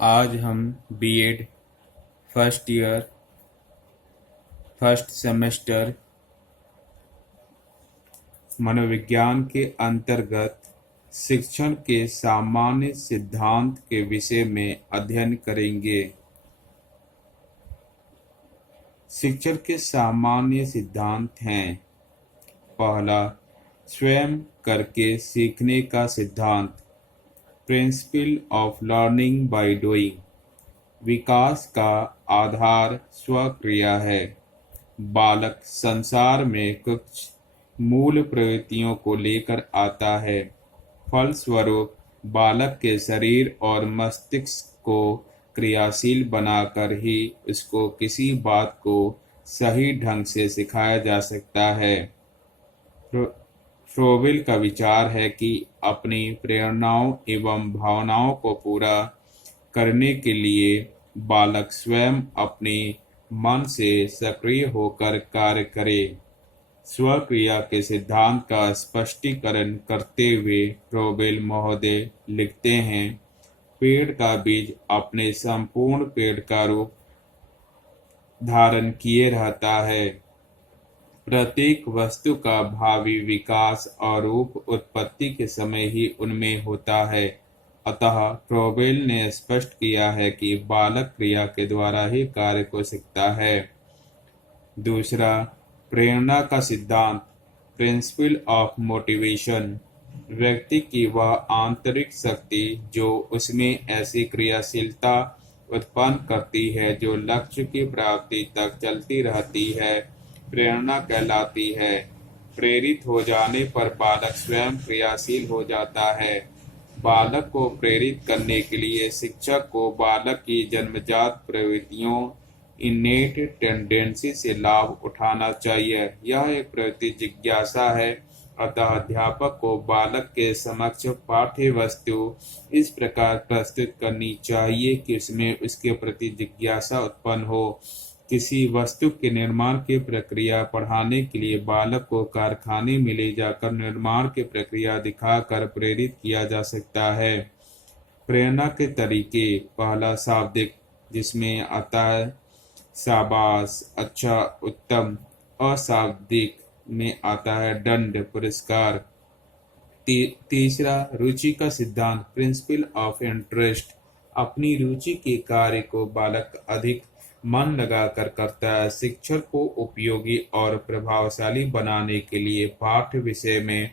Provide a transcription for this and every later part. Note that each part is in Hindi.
आज हम BEd first year first semester मनोविज्ञान के अंतर्गत शिक्षण के सामान्य सिद्धांत के विषय में अध्ययन करेंगे। शिक्षण के सामान्य सिद्धांत हैं। पहला, स्वयं करके सीखने का सिद्धांत, principle of learning by doing. विकास का आधार स्वक्रिया है। बालक संसार में कुछ मूल प्रवृत्तियों को लेकर आता है। फलस्वरूप बालक के शरीर और मस्तिष्क को क्रियाशील बनाकर ही उसको किसी बात को सही ढंग से सिखाया जा सकता है। फ्रोबेल का विचार है कि अपनी प्रेरणाओं एवं भावनाओं को पूरा करने के लिए बालक स्वयं अपने मन से सक्रिय होकर कार्य करे। स्वक्रिया के सिद्धांत का स्पष्टीकरण करते हुए फ्रोबेल महोदय लिखते हैं, पेड़ का बीज अपने संपूर्ण पेड़ का रूप धारण किए रहता है। प्रत्येक वस्तु का भावी विकास और रूप उत्पत्ति के समय ही उनमें होता है। अतः फ्रोबेल ने स्पष्ट किया है कि बालक क्रिया के द्वारा ही कार्य को सीखता है। दूसरा, प्रेरणा का सिद्धांत, प्रिंसिपल ऑफ मोटिवेशन। व्यक्ति की वह आंतरिक शक्ति जो उसमें ऐसी क्रियाशीलता उत्पन्न करती है जो लक्ष्य की प्राप्ति तक चलती रहती है, प्रेरणा कहलाती है। प्रेरित हो जाने पर बालक स्वयं क्रियाशील हो जाता है। बालक को प्रेरित करने के लिए शिक्षक को बालक की जन्मजात प्रवृत्तियों, इनेट टेंडेंसी से लाभ उठाना चाहिए। यह एक प्रवृत्ति जिज्ञासा है। अतः अध्यापक को बालक के समक्ष पाठ्य वस्तु इस प्रकार प्रस्तुत करनी चाहिए कि उसमें उसके प्रति जिज्ञासा उत्पन्न हो। किसी वस्तु के निर्माण की प्रक्रिया पढ़ाने के लिए बालक को कारखाने में ले जाकर निर्माण की प्रक्रिया दिखाकर प्रेरित किया जा सकता है। प्रेरणा के तरीके, पहला शाब्दिक, जिसमें आता है शाबाश, अच्छा, उत्तम। अशाब्दिक में आता है दंड, पुरस्कार। तीसरा, रुचि का सिद्धांत, प्रिंसिपल ऑफ इंटरेस्ट। अपनी रुचि के कार्य को बालक अधिक मन लगाकर करता है। शिक्षक को उपयोगी और प्रभावशाली बनाने के लिए पाठ्य विषय में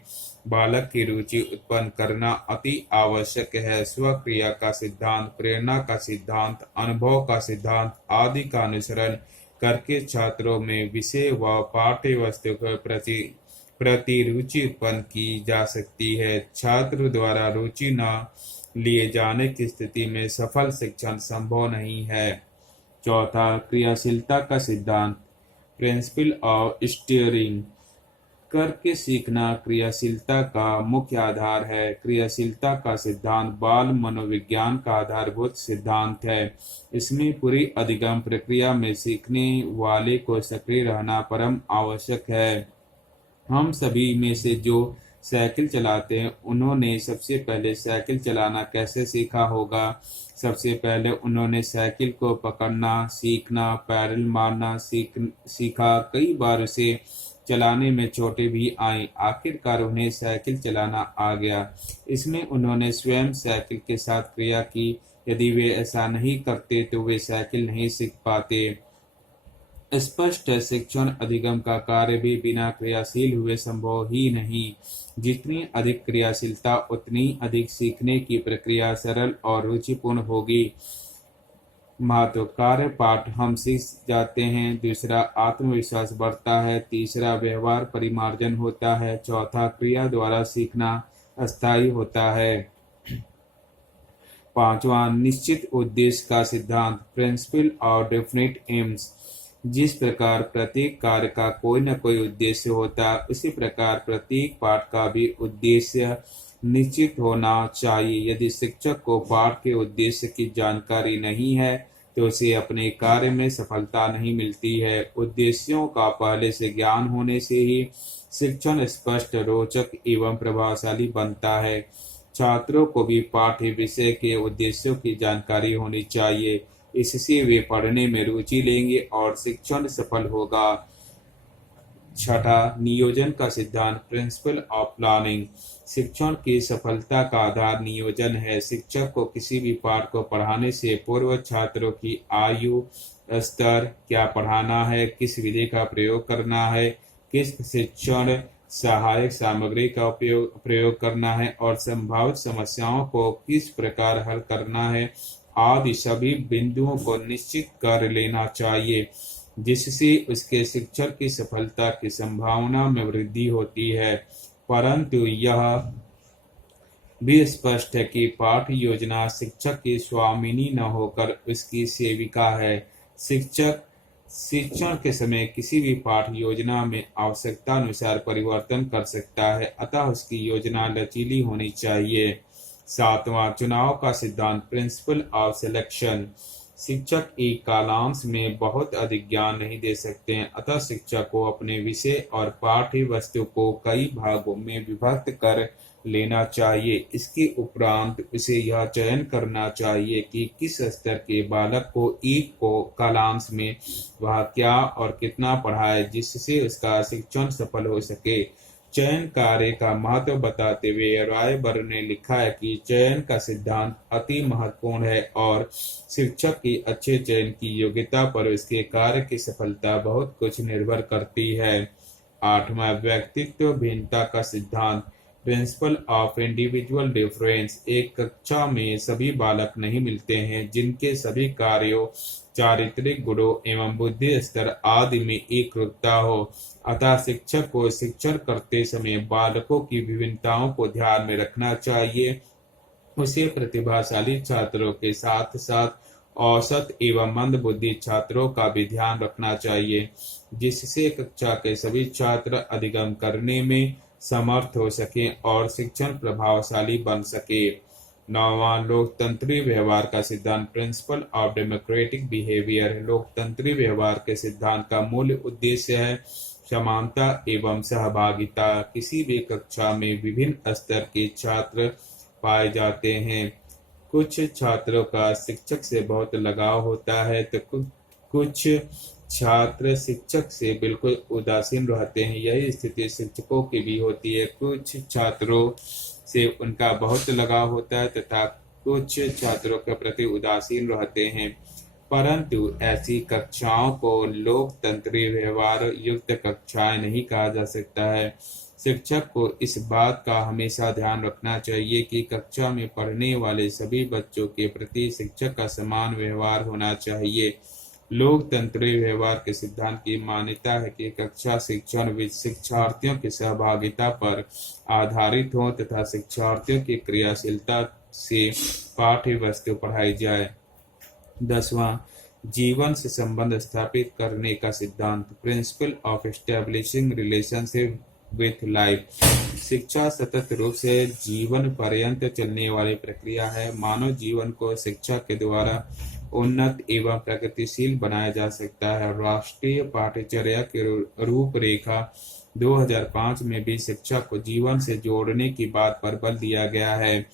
बालक की रुचि उत्पन्न करना अति आवश्यक है। स्वक्रिया का सिद्धांत, प्रेरणा का सिद्धांत, अनुभव का सिद्धांत आदि का अनुसरण करके छात्रों में विषय व पाठ्य वस्तु के प्रति रुचि उत्पन्न की जा सकती है। छात्र द्वारा रुचि न लिए जाने की स्थिति में सफल शिक्षण संभव नहीं है। चौथा, क्रियाशीलता का सिद्धांत, प्रिंसिपल ऑफ स्टीयरिंग। करके सीखना क्रियाशीलता का मुख्य आधार है। क्रियाशीलता का सिद्धांत बाल मनोविज्ञान का आधारभूत सिद्धांत है। इसमें पूरी अधिगम प्रक्रिया में सीखने वाले को सक्रिय रहना परम आवश्यक है। हम सभी में से जो साइकिल चलाते हैं, उन्होंने सबसे पहले साइकिल चलाना कैसे सीखा होगा? सबसे पहले उन्होंने साइकिल को पकड़ना सीखना, पैडल मारना सीखा। कई बार उसे चलाने में चोटें भी आईं। आखिरकार उन्हें साइकिल चलाना आ गया। इसमें उन्होंने स्वयं साइकिल के साथ क्रिया की। यदि वे ऐसा नहीं करते तो वे साइकिल नहीं सीख पाते। स्पष्ट है, शिक्षण अधिगम का कार्य भी बिना क्रियाशील हुए संभव ही नहीं। जितनी अधिक क्रियाशीलता उतनी अधिक सीखने की प्रक्रिया सरल और रुचिपूर्ण होगी। महत्व, कार्य पाठ हम सीख जाते हैं। दूसरा, आत्मविश्वास बढ़ता है। तीसरा, व्यवहार परिमार्जन होता है। चौथा, क्रिया द्वारा सीखना अस्थायी होता है। पांचवा, निश्चित उद्देश्य का सिद्धांत, प्रिंसिपल ऑफ डेफिनिट एम्स। जिस प्रकार प्रत्येक कार्य का कोई न कोई उद्देश्य होता है, उसी प्रकार प्रत्येक पाठ का भी उद्देश्य निश्चित होना चाहिए। यदि शिक्षक को पाठ के उद्देश्य की जानकारी नहीं है तो उसे अपने कार्य में सफलता नहीं मिलती है। उद्देश्यों का पहले से ज्ञान होने से ही शिक्षण स्पष्ट, रोचक एवं प्रभावशाली बनता है। छात्रों को भी पाठ्य विषय के उद्देश्यों की जानकारी होनी चाहिए। इससे वे पढ़ने में रुचि लेंगे और शिक्षण सफल होगा। छठा, नियोजन का सिद्धांत, प्रिंसिपल ऑफ प्लानिंग। शिक्षण की सफलता का आधार नियोजन है। शिक्षक को किसी भी पाठ को पढ़ाने से पूर्व छात्रों की आयु, स्तर, क्या पढ़ाना है, किस विधि का प्रयोग करना है, किस शिक्षण सहायक सामग्री का प्रयोग करना है और संभावित समस्याओं को किस प्रकार हल करना है आदि सभी बिंदुओं को निश्चित कर लेना चाहिए, जिससे उसके शिक्षण की सफलता की संभावना में वृद्धि होती है। परंतु यह भी स्पष्ट है कि पाठ योजना शिक्षक की स्वामिनी न होकर उसकी सेविका है। शिक्षक शिक्षण के समय किसी भी पाठ योजना में आवश्यकता अनुसार परिवर्तन कर सकता है, अतः उसकी योजना लचीली होनी चाहिए। सातवां, चुनाव का सिद्धांत, प्रिंसिपल ऑफ सिलेक्शन। शिक्षक एक कालांश में बहुत अधिक ज्ञान नहीं दे सकते हैं, अतः शिक्षक को अपने विषय और पाठ्य वस्तु को कई भागों में विभक्त कर लेना चाहिए। इसके उपरांत उसे यह चयन करना चाहिए कि किस स्तर के बालक को एक को कालांश में वह क्या और कितना पढ़ाए, जिससे उसका शिक्षण सफल हो सके। चयन कार्य का महत्व बताते हुए रायबर ने लिखा है कि चयन का सिद्धांत अति महत्वपूर्ण है और शिक्षक की अच्छे चयन की योग्यता पर उसके कार्य की सफलता बहुत कुछ निर्भर करती है। आठवां, व्यक्तित्व भिन्नता का सिद्धांत, प्रिंसिपल ऑफ इंडिविजुअल डिफरेंस। एक कक्षा में सभी बालक नहीं मिलते हैं जिनके सभी कार्यों, चारित्रिक गुणों एवं बुद्धि स्तर आदि में एकरूपता हो, अतः शिक्षक को शिक्षण करते समय बालकों की विभिन्नताओं को ध्यान में रखना चाहिए। उसे प्रतिभाशाली छात्रों के साथ साथ औसत एवं मंद बुद्धि छात्रों का भी ध्यान रखना चाहिए, जिससे कक्षा के सभी छात्र अधिगम करने में समर्थ हो सके और शिक्षण प्रभावशाली बन सके। नौवां, लोकतंत्री व्यवहार का सिद्धांत, प्रिंसिपल ऑफ डेमोक्रेटिक बिहेवियर। लोकतंत्री व्यवहार के सिद्धांत का मूल उद्देश्य है समानता एवं सहभागिता। किसी भी कक्षा में विभिन्न स्तर के छात्र पाए जाते हैं। कुछ छात्रों का शिक्षक से बहुत लगाव होता है तो कुछ छात्र शिक्षक से बिल्कुल उदासीन रहते हैं। यही स्थिति शिक्षकों की भी होती है। कुछ छात्रों से उनका बहुत लगाव होता है तथा कुछ छात्रों के प्रति उदासीन रहते हैं, परंतु ऐसी कक्षाओं को लोकतंत्री व्यवहार युक्त कक्षाएं नहीं कहा जा सकता है। शिक्षक को इस बात का हमेशा ध्यान रखना चाहिए कि कक्षा में पढ़ने वाले सभी बच्चों के प्रति शिक्षक का समान व्यवहार होना चाहिए। लोकतंत्री व्यवहार के सिद्धांत की मान्यता है कि कक्षा शिक्षण शिक्षार्थियों की सहभागिता पर आधारित हो तथा शिक्षार्थियों की क्रियाशीलता से पाठ्य वस्तु पढ़ाई जाए। 10वां, जीवन से संबंध स्थापित करने का सिद्धांत, principle of establishing relationship with life. शिक्षा सतत रूप से जीवन पर्यंत चलने वाली प्रक्रिया है। मानव जीवन को शिक्षा के द्वारा उन्नत एवं प्रगतिशील बनाया जा सकता है। राष्ट्रीय पाठ्यचर्या की रूपरेखा 2005 में भी शिक्षा को जीवन से जोड़ने की बात पर बल दिया गया है।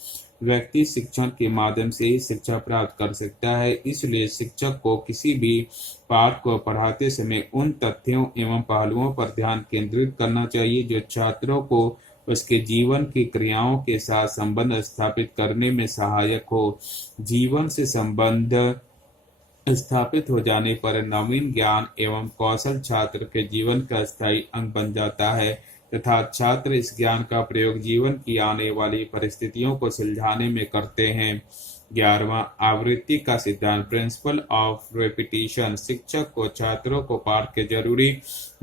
व्यक्ति शिक्षण के माध्यम से ही शिक्षा प्राप्त कर सकता है, इसलिए शिक्षक को किसी भी पाठ को पढ़ाते समय उन तथ्यों एवं पहलुओं पर ध्यान केंद्रित करना चाहिए जो छात्रों को उसके जीवन की क्रियाओं के साथ संबंध स्थापित करने में सहायक हो। जीवन से संबंध स्थापित हो जाने पर नवीन ज्ञान एवं कौशल छात्र के जीवन का स्थायी अंग बन जाता है तथा छात्र इस ज्ञान का प्रयोग जीवन की आने वाली परिस्थितियों को सुलझाने में करते हैं। 11वां, आवृत्ति का सिद्धांत, प्रिंसिपल ऑफ रेपिटेशन। शिक्षक को छात्रों को पाठ के जरूरी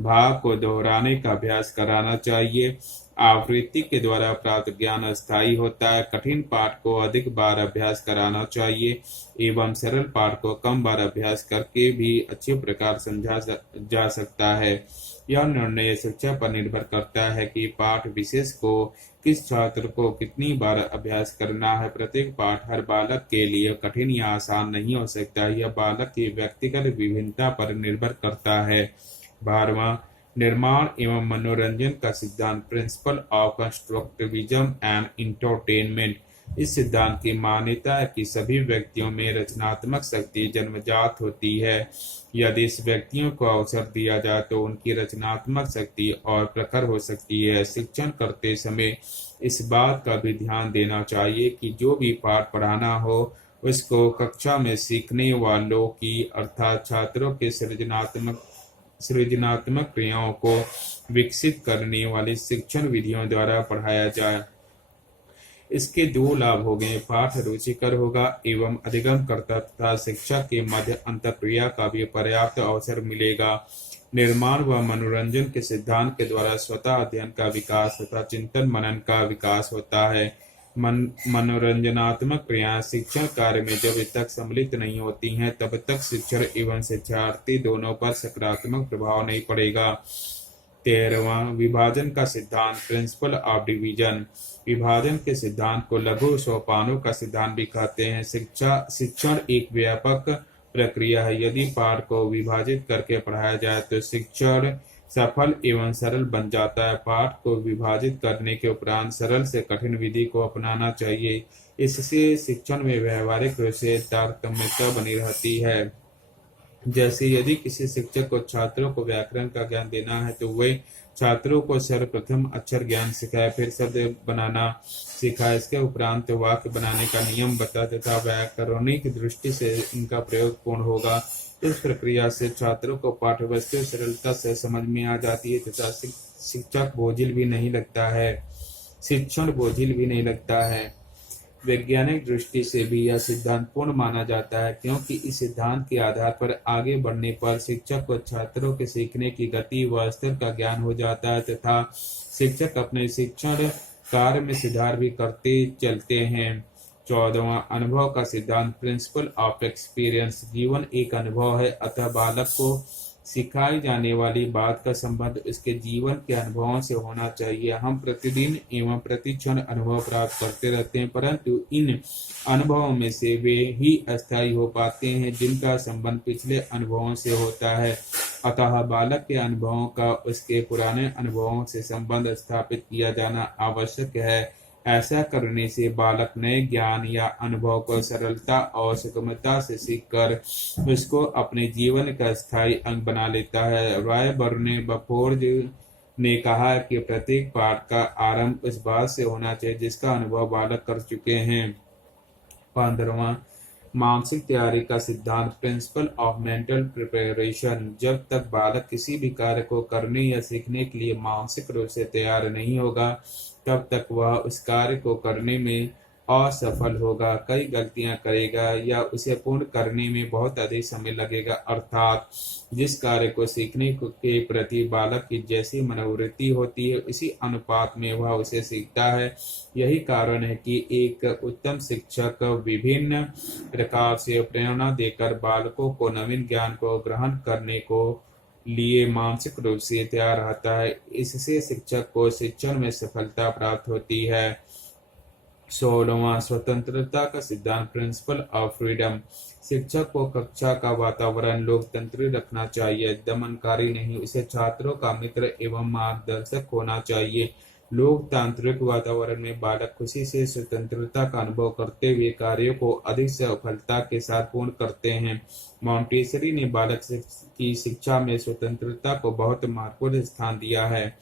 भाग को दोहराने का अभ्यास कराना चाहिए। आवृत्ति के द्वारा प्राप्त ज्ञान अस्थायी होता है। कठिन पाठ को अधिक बार अभ्यास कराना चाहिए एवं सरल पाठ को कम बार अभ्यास करके भी अच्छे प्रकार समझा जा सकता है। यह निर्णय शिक्षा पर निर्भर करता है कि पाठ विशेष को किस छात्र को कितनी बार अभ्यास करना है। प्रत्येक पाठ हर बालक के लिए कठिन या आसान नहीं हो सकता। यह बालक की व्यक्तिगत विभिन्नता पर निर्भर करता है। 12वां, निर्माण एवं मनोरंजन का सिद्धांत, principle of constructivism and entertainment. इस सिद्धांत की मान्यता है कि सभी व्यक्तियों में रचनात्मक शक्ति जन्मजात होती है। यदि इस व्यक्तियों को अवसर दिया जाए तो उनकी रचनात्मक शक्ति और प्रखर हो सकती है। शिक्षण करते समय इस बात का भी ध्यान देना चाहिए कि जो भी पाठ पढ़ाना हो उसको कक्षा में सीखने वालों की अर्थात छात्रों के सृजनात्मक क्रियाओं को विकसित करने वाली शिक्षण विधियों द्वारा पढ़ाया जाए। इसके दो लाभ हो गए, पाठ रुचिकर होगा एवं अधिगमकर्ता तथा शिक्षक के मध्य अंतःक्रिया का भी पर्याप्त अवसर मिलेगा। निर्माण व मनोरंजन के सिद्धांत के द्वारा स्वतः अध्ययन का विकास तथा चिंतन मनन का विकास होता है। मनोरंजनात्मक क्रियाएं शिक्षण कार्य में जब तक सम्मिलित नहीं होती हैं तब तक शिक्षक एवं शिक्षार्थी दोनों पर सकारात्मक प्रभाव नहीं पड़ेगा। 13वां विभाजन का सिद्धांत, प्रिंसिपल ऑफ डिवीजन। विभाजन के सिद्धांत को लघु सोपानों का सिद्धांत भी कहते हैं। शिक्षण एक व्यापक प्रक्रिया है। यदि पाठ को विभाजित करके पढ़ाया जाए तो शिक्षण सफल एवं सरल बन जाता है। पाठ को विभाजित करने के उपरांत सरल से कठिन विधि को अपनाना चाहिए। इससे शिक्षण में व्यवहारिक रूप से तारतम्यता बनी रहती है। जैसे यदि किसी शिक्षक को छात्रों को व्याकरण का ज्ञान देना है तो वे छात्रों को सर्वप्रथम अक्षर ज्ञान सिखाए, फिर शब्द बनाना सिखाए, इसके उपरांत वाक्य बनाने का नियम बता तथा व्याकरणिक दृष्टि से इनका प्रयोग पूर्ण होगा। इस प्रक्रिया से छात्रों को पाठ्यवस्तु सरलता से समझ में आ जाती है तथा शिक्षण बोझिल भी नहीं लगता है। वैज्ञानिक दृष्टि से भी यह सिद्धांत पूर्ण माना जाता है, क्योंकि इस सिद्धांत के आधार पर आगे बढ़ने पर शिक्षक को छात्रों के सीखने की गति व स्तर का ज्ञान हो जाता है तथा शिक्षक अपने शिक्षण कार्य में सुधार भी करते चलते हैं। 14वां अनुभव का सिद्धांत, प्रिंसिपल ऑफ एक्सपीरियंस। जीवन एक अनुभव है, अतः बालक को सिखाई जाने वाली बात का संबंध उसके जीवन के अनुभवों से होना चाहिए। हम प्रतिदिन एवं प्रतिक्षण अनुभव प्राप्त करते रहते हैं, परंतु इन अनुभवों में से वे ही अस्थायी हो पाते हैं जिनका संबंध पिछले अनुभवों से होता है। अतः बालक के अनुभवों का उसके पुराने अनुभवों से संबंध स्थापित किया जाना आवश्यक है। ऐसा करने से बालक नए ज्ञान या अनुभव को सरलता और सुगमता से सीखकर उसको अपने जीवन का स्थायी अंग बना लेता है। रॉय बर्ने बफोर्ड ने कहा कि प्रत्येक पाठ का आरंभ उस बात से होना चाहिए जिसका अनुभव बालक कर चुके हैं। 15वां मानसिक तैयारी का सिद्धांत, प्रिंसिपल ऑफ मेंटल प्रिपरेशन। जब तक बालक किसी भी कार्य को करने या सीखने के लिए मानसिक रूप से तैयार नहीं होगा तब तक वह उस कार्य को करने में असफल होगा, कई गलतियां करेगा या उसे पूर्ण करने में बहुत अधिक समय लगेगा। अर्थात जिस कार्य को सीखने के प्रति बालक की जैसी मनोवृत्ति होती है उसी अनुपात में वह उसे सीखता है। यही कारण है कि एक उत्तम शिक्षक विभिन्न प्रकार से प्रेरणा देकर बालकों को नवीन ज्ञान को ग्रहण करने को लिए मानसिक रूप से तैयार रहता है। इससे शिक्षक को शिक्षण में सफलता प्राप्त होती है। 16वां स्वतंत्रता का सिद्धांत, प्रिंसिपल ऑफ फ्रीडम। शिक्षक को कक्षा का वातावरण लोकतंत्री रखना चाहिए, दमनकारी नहीं। उसे छात्रों का मित्र एवं मार्गदर्शक होना चाहिए। लोकतांत्रिक वातावरण में बालक खुशी से स्वतंत्रता का अनुभव करते हुए कार्यों को अधिक सफलता के साथ पूर्ण करते हैं। मॉन्टेसरी ने बालक की शिक्षा में स्वतंत्रता को बहुत महत्वपूर्ण स्थान दिया है।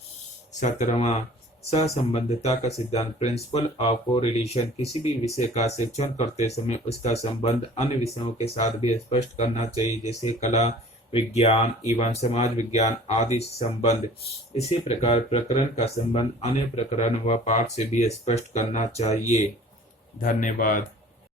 17वां सहसंबंधता का सिद्धांत, प्रिंसिपल ऑफ कोरिलेशन। किसी भी विषय का शिक्षण करते समय उसका संबंध अन्य विषयों के साथ भी स्पष्ट करना चाहिए, जैसे कला, विज्ञान एवं समाज विज्ञान आदि संबंध। इसी प्रकार प्रकरण का संबंध अन्य प्रकरण व पाठ से भी स्पष्ट करना चाहिए। धन्यवाद।